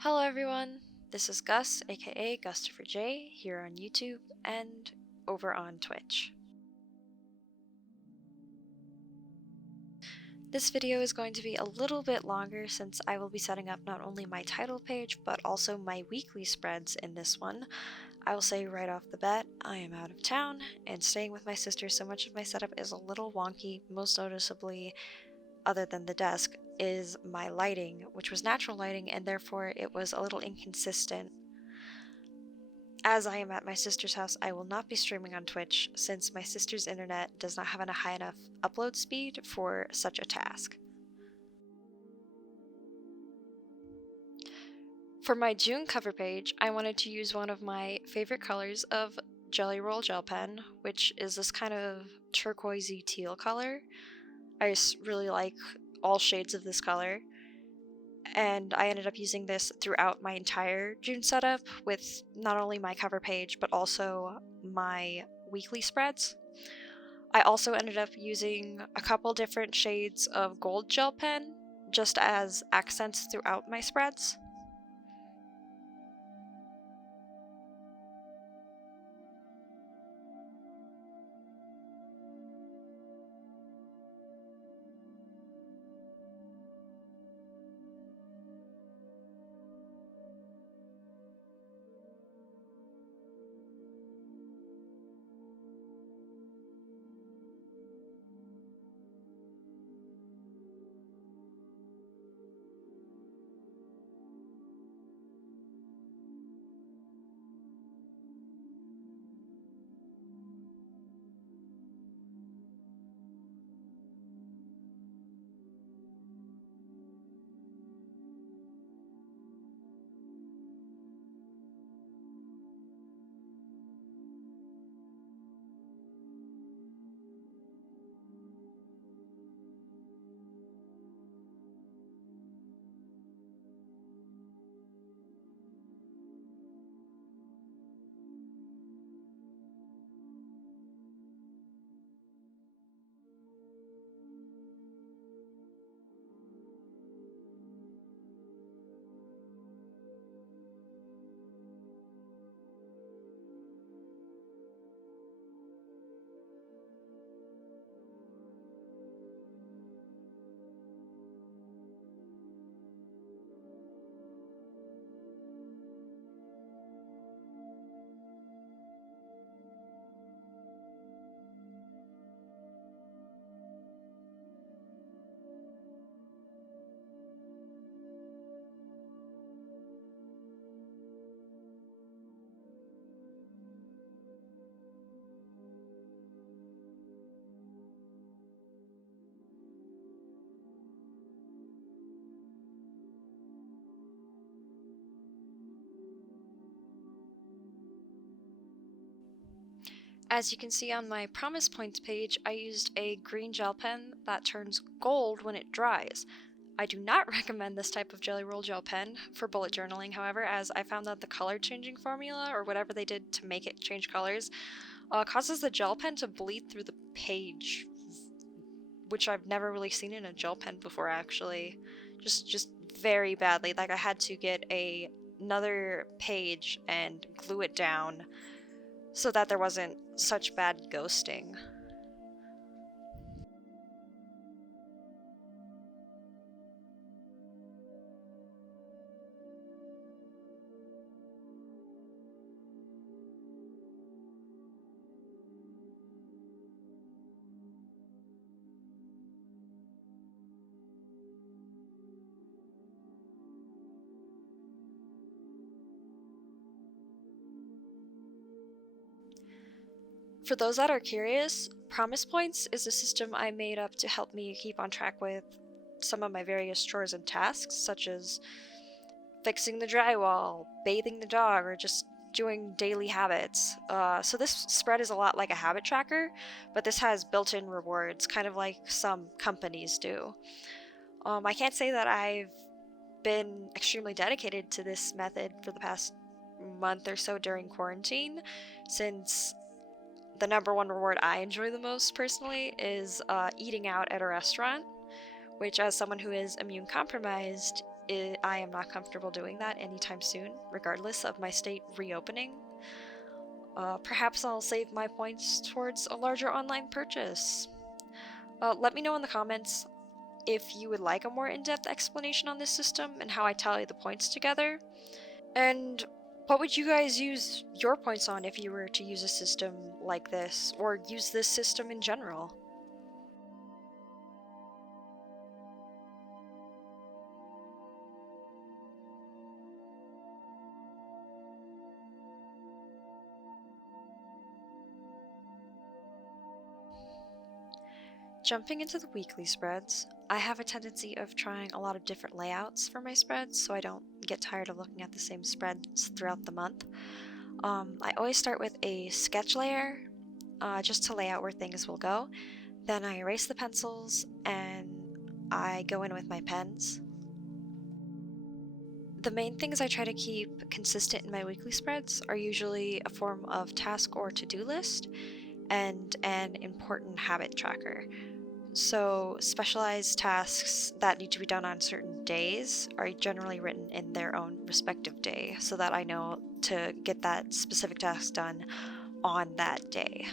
Hello everyone, this is Gus, aka Gustifer J, here on YouTube and over on Twitch. This video is going to be a little bit longer since I will be setting up not only my title page, but also my weekly spreads in this one. I will say right off the bat, I am out of town and staying with my sister, so much of my setup is a little wonky, most noticeably, other than the desk, is my lighting, which was natural lighting and therefore it was a little inconsistent. As I am at my sister's house, I will not be streaming on Twitch since my sister's internet does not have a high enough upload speed for such a task. For my June cover page, I wanted to use one of my favorite colors of Jelly Roll Gel Pen, which is this kind of turquoisey teal color. I just really like all shades of this color. And I ended up using this throughout my entire June setup with not only my cover page, but also my weekly spreads. I also ended up using a couple different shades of gold gel pen just as accents throughout my spreads. As you can see on my Promise Points page, I used a green gel pen that turns gold when it dries. I do not recommend this type of Jelly Roll Gel pen for bullet journaling, however, as I found that the color changing formula, or whatever they did to make it change colors, causes the gel pen to bleed through the page, which I've never really seen in a gel pen before, actually. Just very badly. Like, I had to get another page and glue it down so that there wasn't such bad ghosting. For those that are curious, Promise Points is a system I made up to help me keep on track with some of my various chores and tasks, such as fixing the drywall, bathing the dog, or just doing daily habits. So this spread is a lot like a habit tracker, but this has built-in rewards, kind of like some companies do. I can't say that I've been extremely dedicated to this method for the past month or so during quarantine, since the number one reward I enjoy the most personally is eating out at a restaurant, which, as someone who is immune compromised, I am not comfortable doing that anytime soon, regardless of my state reopening. Perhaps I'll save my points towards a larger online purchase. Let me know in the comments if you would like a more in-depth explanation on this system and how I tally the points together. And what would you guys use your points on if you were to use a system like this, or use this system in general? Jumping into the weekly spreads, I have a tendency of trying a lot of different layouts for my spreads so I don't get tired of looking at the same spreads throughout the month. I always start with a sketch layer, just to lay out where things will go. Then I erase the pencils and I go in with my pens. The main things I try to keep consistent in my weekly spreads are usually a form of task or to-do list and an important habit tracker. So, specialized tasks that need to be done on certain days are generally written in their own respective day so that I know to get that specific task done on that day.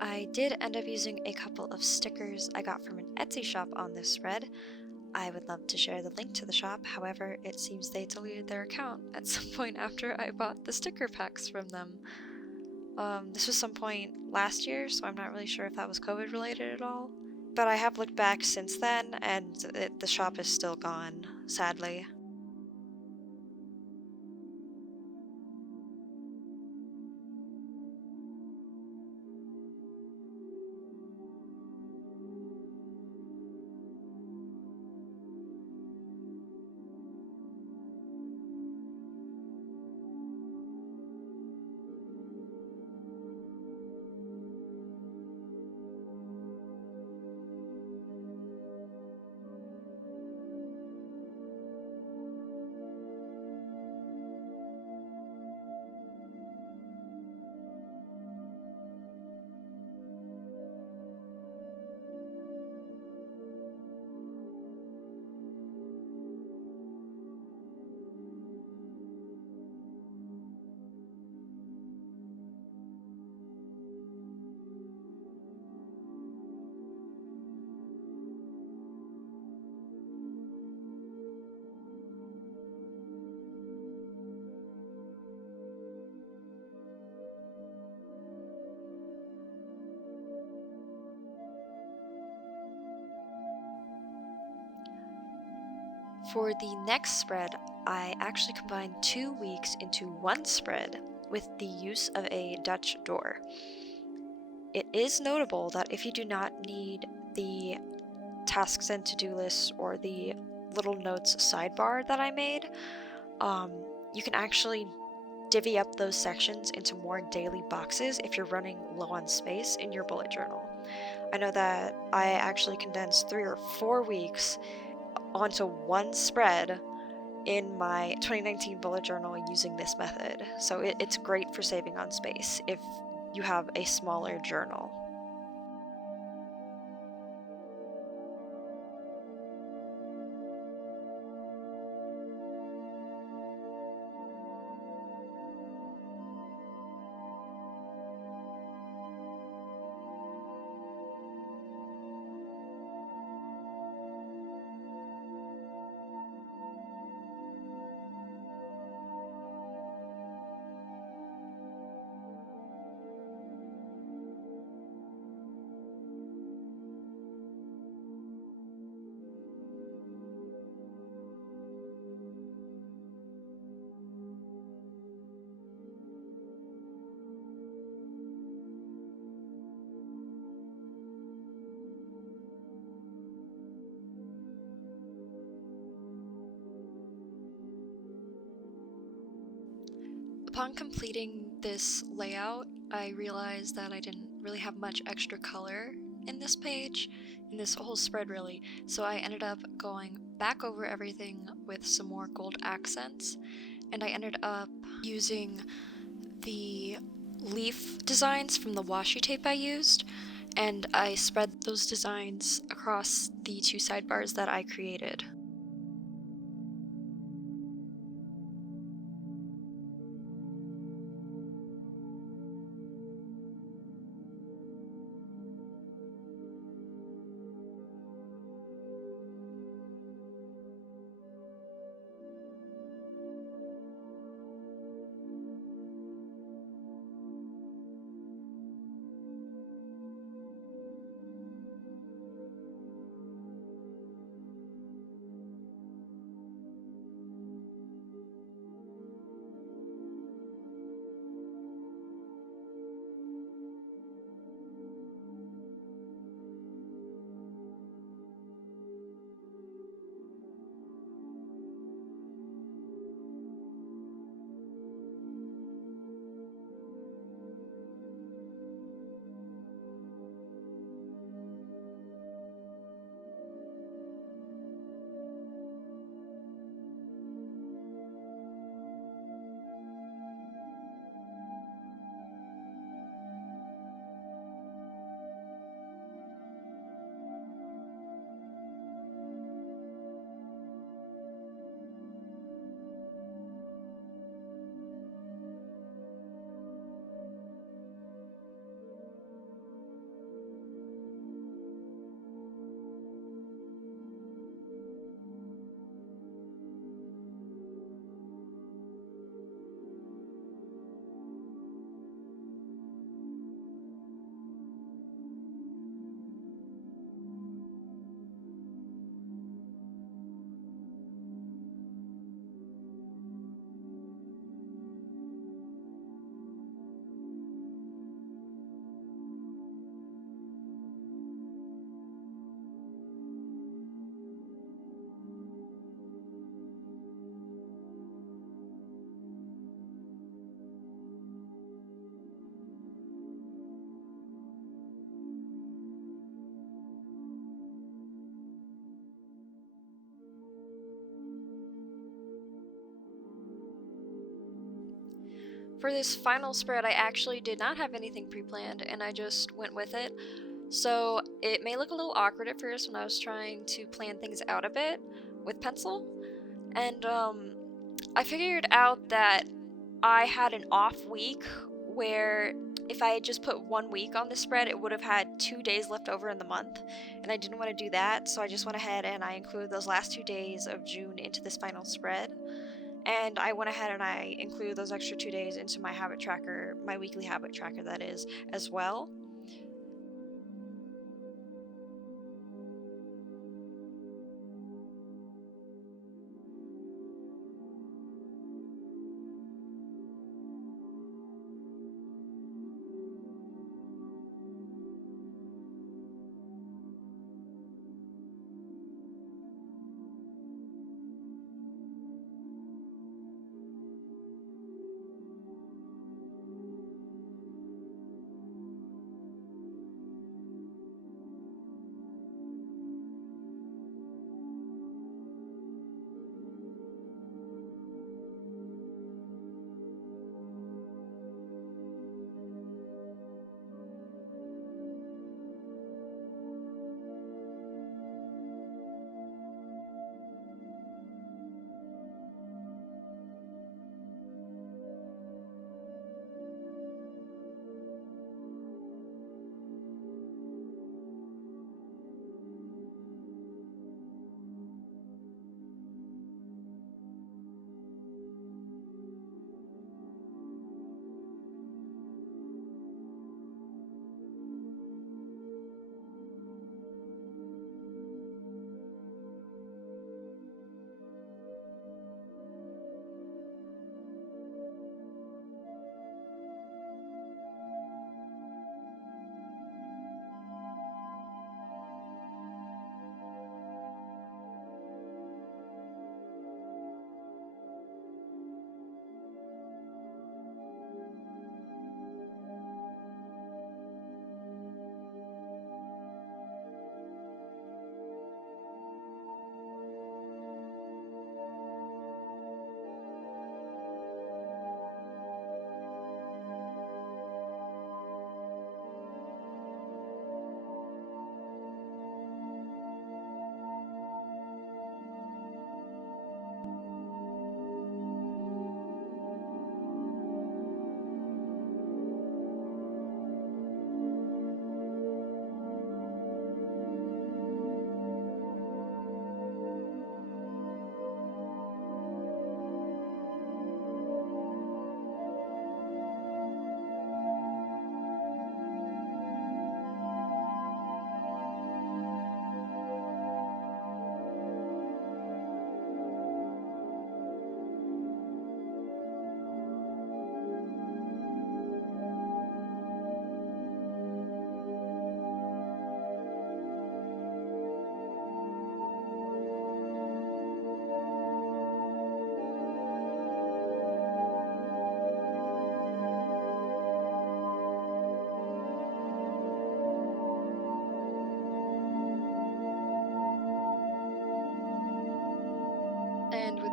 I did end up using a couple of stickers I got from an Etsy shop on this spread. I would love to share the link to the shop, however, it seems they deleted their account at some point after I bought the sticker packs from them. This was some point last year, so I'm not really sure if that was COVID related at all. But I have looked back since then, and the shop is still gone, sadly. For the next spread, I actually combined 2 weeks into one spread with the use of a Dutch door. It is notable that if you do not need the tasks and to-do lists or the little notes sidebar that I made, you can actually divvy up those sections into more daily boxes if you're running low on space in your bullet journal. I know that I actually condensed 3 or 4 weeks onto one spread in my 2019 bullet journal using this method, so it's great for saving on space if you have a smaller journal. Upon completing this layout, I realized that I didn't really have much extra color in this page, in this whole spread really, so I ended up going back over everything with some more gold accents, and I ended up using the leaf designs from the washi tape I used, and I spread those designs across the 2 sidebars that I created. For this final spread, I actually did not have anything pre-planned, and I just went with it. So it may look a little awkward at first when I was trying to plan things out a bit with pencil. And I figured out that I had an off week where if I had just put 1 week on the spread, it would have had 2 days left over in the month, and I didn't want to do that, so I just went ahead and I included those last 2 days of June into this final spread. And I went ahead and I included those extra 2 days into my habit tracker, my weekly habit tracker that is, as well.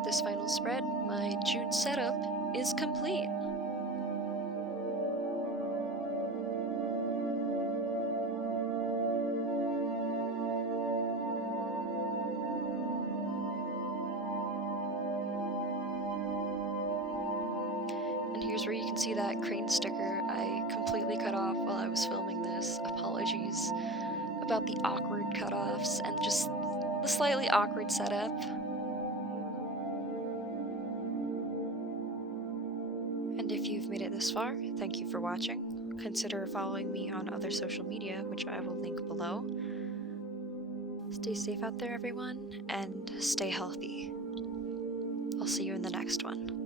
this final spread, my June setup is complete. And here's where you can see that crane sticker I completely cut off while I was filming this. Apologies about the awkward cutoffs and just the slightly awkward setup. And if you've made it this far, thank you for watching. Consider following me on other social media, which I will link below. Stay safe out there, everyone, and stay healthy. I'll see you in the next one.